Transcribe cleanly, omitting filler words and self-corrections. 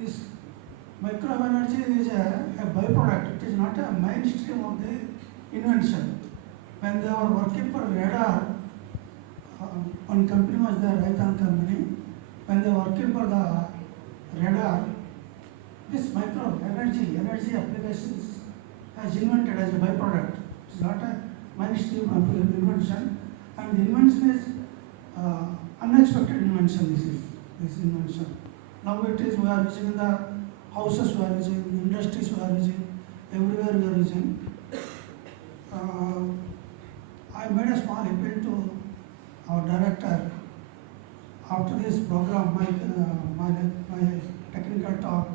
This microenergy is a byproduct. It is not a mainstream of the invention. When they were working for radar, one company was the Raytheon company. When they were working for the radar, this energy applications has invented as a byproduct. It is not a mainstream invention, and the invention is unexpected invention. This invention. Now it is we are using in the houses, we are using in industries, we are using everywhere we are using. I made a small appeal to our director. After this program, my technical talk,